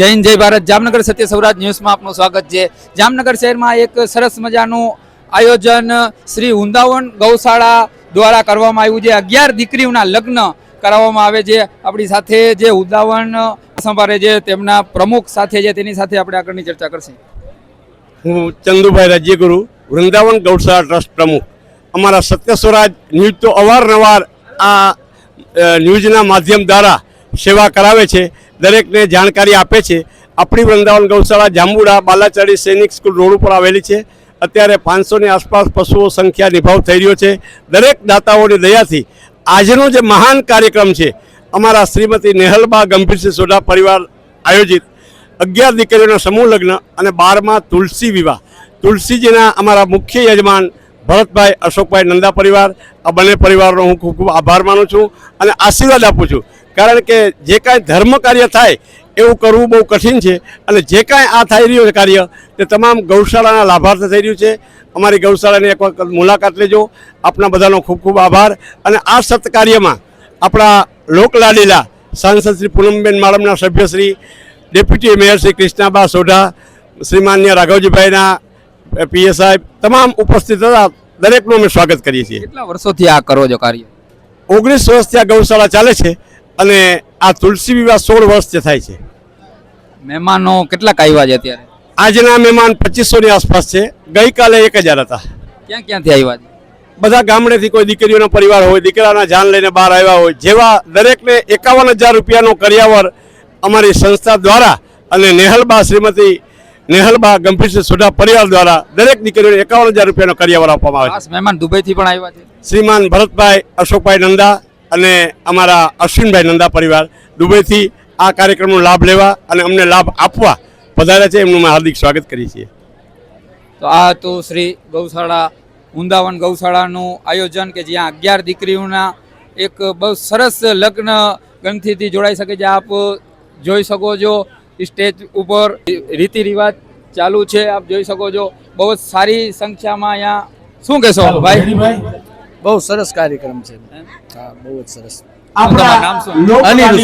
હિન્દ, જય ભારત. જામનગર સત્ય સૌરાજ ન્યૂઝમાં આપનું સ્વાગત છે. જામનગર શહેરમાં એક સરસ મજાનું આયોજન શ્રી ઉંદાવન ગૌશાળા દ્વારા કરવામાં આવ્યું છે. અગિયાર દીકરીઓના લગ્ન કરાવવામાં આવે છે. આપણી સાથે જે ઉદાવન સંભાળે છે, તેમના પ્રમુખ સાથે છે, તેની સાથે આપણે આગળની ચર્ચા કરશું. હું ચંદુભાઈ રાજ્યગુરુ, વૃંદાવન ગૌશાળા ટ્રસ્ટ પ્રમુખ. અમારા સત્ય સ્વરાજ ન્યૂઝ તો અવારનવાર આ ન્યૂઝના માધ્યમ દ્વારા સેવા કરાવે છે. દરેકને જાણકારી આપે છે. આપણી વૃંદાવન ગૌશાળા જાંબુડા બાલાચાડી સૈનિક સ્કૂલ રોડ ઉપર આવેલી છે. અત્યારે પાંચસોની આસપાસ પશુઓ સંખ્યા નિભાવ થઈ રહ્યો છે. દરેક દાતાઓની દયાથી આજનો જે મહાન કાર્યક્રમ છે, અમારા શ્રીમતી નેહલબા ગંભીરસિંહ સોઢા પરિવાર આયોજિત અગિયાર દીકરીઓના સમૂહ લગ્ન અને બારમાં તુલસી વિવાહ. તુલસીજીના અમારા મુખ્ય યજમાન ભરતભાઈ, અશોકભાઈ નંદા પરિવાર, આ બંને પરિવારનો હું ખૂબ ખૂબ આભાર માનું છું અને આશીર્વાદ આપું છું કારણ કે જે કાંઈ ધર્મ કાર્ય થાય એવું કરવું બહુ કઠિન છે. અને જે કાંઈ આ થઈ રહ્યું છે કાર્ય તે તમામ ગૌશાળાના લાભાર્થ થઈ રહ્યું છે. અમારી ગૌશાળાની એક વખત મુલાકાત લેજો. આપના બધાનો ખૂબ ખૂબ આભાર. અને આ સત્કાર્યમાં આપણા લોકલાડીલા સાંસદ શ્રી પૂનમબેન માળમના સભ્યશ્રી ડેપ્યુટી મેયર શ્રી કૃષ્ણાબા સોઢા શ્રીમાન્ય રાઘવજીભાઈના પીએ સાહેબ તમામ ઉપસ્થિત હતા. દરેકનું અમે સ્વાગત કરીએ છીએ. કેટલા વર્ષોથી આ કરો છો કાર્ય? ઓગણીસ વર્ષથી આ ગૌશાળા ચાલે છે. અને આ તુલસી વિવાહ સોળ વર્ષથી થાય છે. મહેમાનો કેટલાક આવ્યા છે અત્યારે? આજના મહેમાન પચીસોની આસપાસ છે. ગઈકાલે એક હજાર હતા. ક્યાં ક્યાંથી આવ્યા છે? બધા ગામડેથી કોઈ દીકરીઓનો પરિવાર હોય દીકરાના જાન લઈને બહાર આવ્યા હોય જેવા દરેકને એકાવન હજાર રૂપિયાનો કરિયાવર અમારી સંસ્થા દ્વારા અને નેહલબા શ્રીમતી નેહલબા ગંભીરસિંહ સોઢા પરિવાર દ્વારા દરેક દીકરીઓને એકાવન હજાર રૂપિયાનો કરિયાવર આપવામાં આવે છે. મહેમાન દુબઈથી પણ આવ્યા છે. શ્રીમાન ભરતભાઈ અશોકભાઈ નંદા અને અમારા અશ્વિનભાઈ નંદા પરિવાર દુબઈથી આ કાર્યક્રમનો લાભ લેવા અને અમને લાભ આપવા પધાર્યા છે એમનું હાર્દિક સ્વાગત કરીએ છીએ. તો આ તો શ્રી ગૌશાળા વૃંદાવન ગૌશાળાનું આયોજન કે જ્યાં અગિયાર દીકરીઓના એક બહુ સરસ લગ્ન ગ્રંથિથી જોડાઈ શકે છે. આપ જોઈ શકો છો સ્ટેજ ઉપર રીતિ રિવાજ ચાલુ છે. આપ જોઈ શકો છો બહુ જ સારી સંખ્યામાં અહીંયા શું કહેશો ભાઈ? બહુ સરસ કાર્યક્રમ છે. હા બહુ જ સરસ. આપણા નામ શું? અનિલ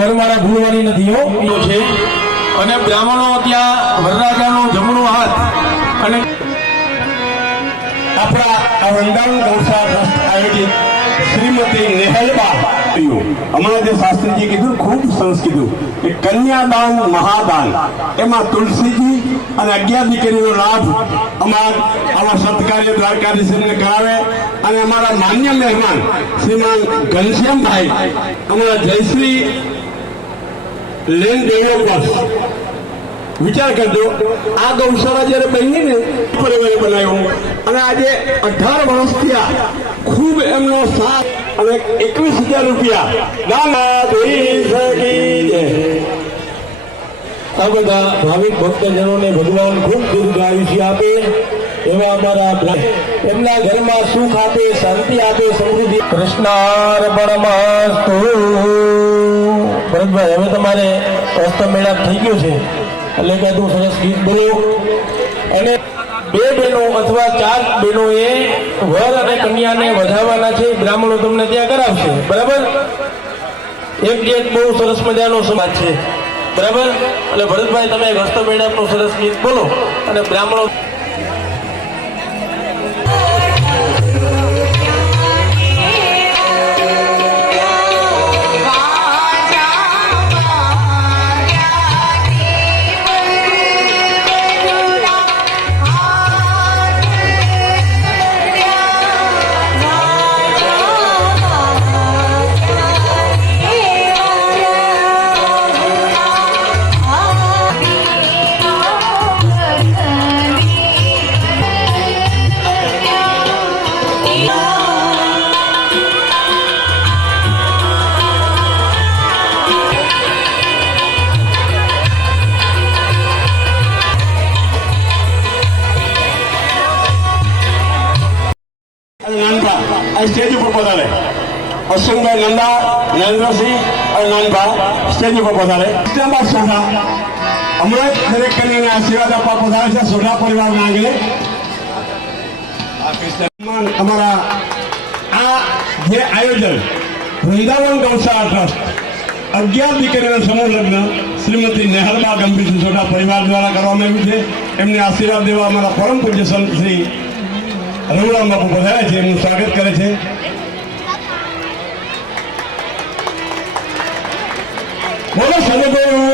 વરમાળા ભૂલવાની નથી હો. છે. અને બ્રાહ્મણો ત્યાં વરરાજાનો જમણો હાથ. અને આપણા આ વૃંદાવન ગૌશાળા આયોજિત શ્રીમતી નેહલબા હમણાં જે શાસ્ત્રીજી કીધું ખૂબ સરસ કીધું કે કન્યાદાન મહાદાન એમાં તુલસીજી અને અગિયાર દીકરીનો લાભ અમારા સત્કાર્ય દ્વારકાધીશને કરાવે અને અમારા માન્ય મહેમાન શ્રીમાન ઘનશ્યામભાઈ અમારા જયશ્રી લેન ડેવલપર્સ વિચાર કરજો આ ગૌશાળા જયારે બની ને બનાવ્યો અને આજે અઢાર વર્ષ થયા ખૂબ એમનો સાથ અને એકવીસ હજાર રૂપિયા. દાના થઈ આ બધા ભાવિક ભક્તજનોને ભગવાન ખૂબ દીર્ઘ આયુષ્ય આપે. એવા અમારા એમના ઘરમાં સુખ આપે, શાંતિ આપે, સમૃદ્ધિ કૃષ્ણાર્પણમસ્તુ. ભરતભાઈ, હવે તમારે અસ્તમેળાપ થઈ ગયો છે. એટલે કે તું સરસ ગીત બોલો. અને બે બહેનો અથવા ચાર બહેનોએ વર અને કન્યાને વધાવવાના છે બ્રાહ્મણો તમને ત્યાં કરાવશે. બરાબર? એક જે બહુ સરસ મજાનો સમાજ છે. બરાબર? એટલે ભરતભાઈ, તમે હસ્ત મેળાપનું સરસ ગીત બોલો અને બ્રાહ્મણો આ સ્ટેજ ઉપર પધારે. અશ્વિનભાઈ નંદા, નરેન્દ્રસિંહ અને નાનભા સ્ટેજ ઉપર પધારે. ઇસ્લામાબાદ સોઢા. હમણાં દરેક કરીને આશીર્વાદ આપવા પધારે છે સોઢા પરિવારના આંગણે આ અમારા આ જે આયોજન, વૃંદાવન ગૌશાળા ટ્રસ્ટ, અગિયાર દીકરીના સમૂહ લગ્ન શ્રીમતી નેહરબા ગંભીર સિસોડા પરિવાર દ્વારા કરવામાં આવ્યું છે. એમને આશીર્વાદ દેવા અમારા પરમ પૂજ્ય સંત શ્રી રઘુરામ બાપુ પધાર્યા છે એમનું સ્વાગત કરે છે. બોલો સદગુરુ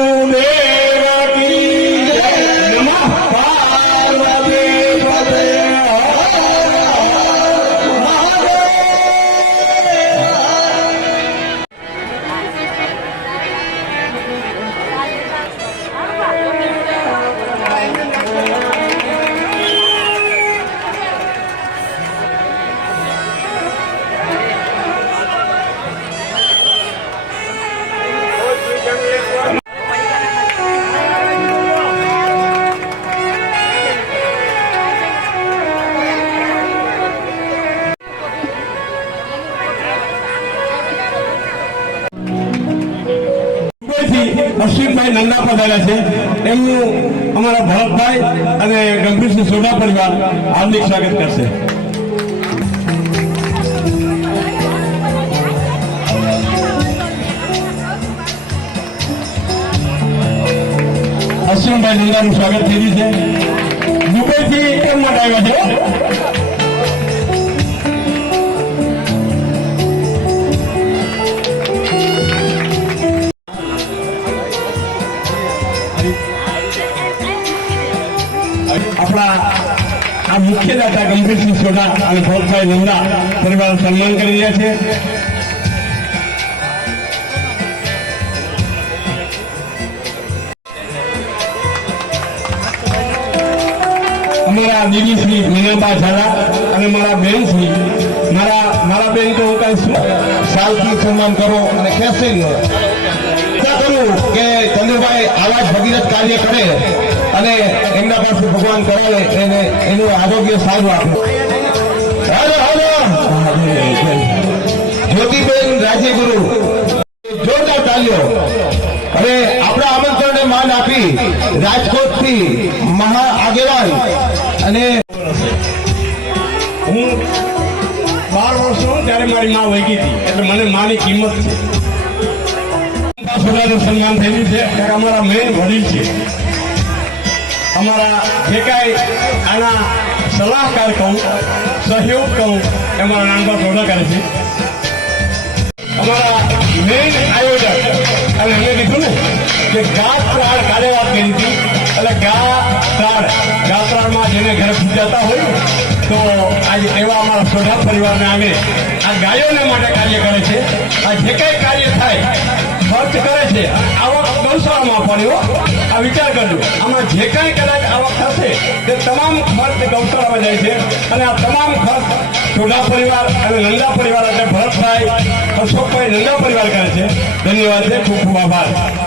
નંદા પધાર્યા છે. એમનું અમારા ભરતભાઈ અને ગંભીરસિંહ સોઢા પરિવાર હાર્દિક સ્વાગત કરશે. અશ્વિનભાઈ નંદાનું સ્વાગત થઈ રહ્યું છે. દુબઈથી કેમ માટે આવ્યા છે? ગંભીરસિંહ સોઢા અને ભરતભાઈ નંદા પરિવાર સન્માન કરી રહ્યા છે. અમારા દીદી શ્રી મીનાબા ઝાલા અને મારા બેન શ્રી, મારા મારા બેન તો હું કઈ સાલથી સન્માન કરો અને કહેશે જ આશા કરું કે ચંદ્રભાઈ આવા જ ભગીરથ કાર્ય કરે અને એમના પાસે ભગવાન કરાવે એને એનું આરોગ્ય સારું આપે જ્યોતિબેન રાજ્યગુરુ, જોરદાર ચાલ્યો અને આપણા આમંત્રણને માન આપી રાજકોટથી મહા આગેવાન અને હું બાર વર્ષનો ત્યારે મારી મા વહી ગઈ હતી. એટલે મને માની કિંમત છે. સોનાનું સન્માન થયેલું છે. ત્યારે અમારા મેન વડીલ છે. અમારા જે કાંઈ આના સલાહકાર કહું, સહયોગ કહું એમાં નાનબા કરે છે. અમારા મેન આયોજક, અને અમે કીધું ને, કે ગા પ્રાણ કાલે વાત કરી હતી. એટલે ગા પ્રાણ, ગા પ્રાણમાં જેને ઘરે પૂજાતા હોય તો આજે એવા અમારા સોઢા પરિવારને આગે આ ગાયોને માટે કાર્ય કરે છે. આ જે કાંઈ કાર્ય થાય ખર્ચ કરે છે. આવક ગૌશાળામાં આપવાની હો આ વિચાર કરજો. આમાં જે કાંઈ કદાચ આવક થશે, તે તમામ ખર્ચ ગૌશાળામાં જાય છે. અને આ તમામ ખર્ચ ચોડા પરિવાર અને નંદા પરિવાર એટલે ભરતભાઈ, અશોકભાઈ, નંદા પરિવાર કરે છે. ધન્યવાદ છે. ખૂબ ખૂબ આભાર.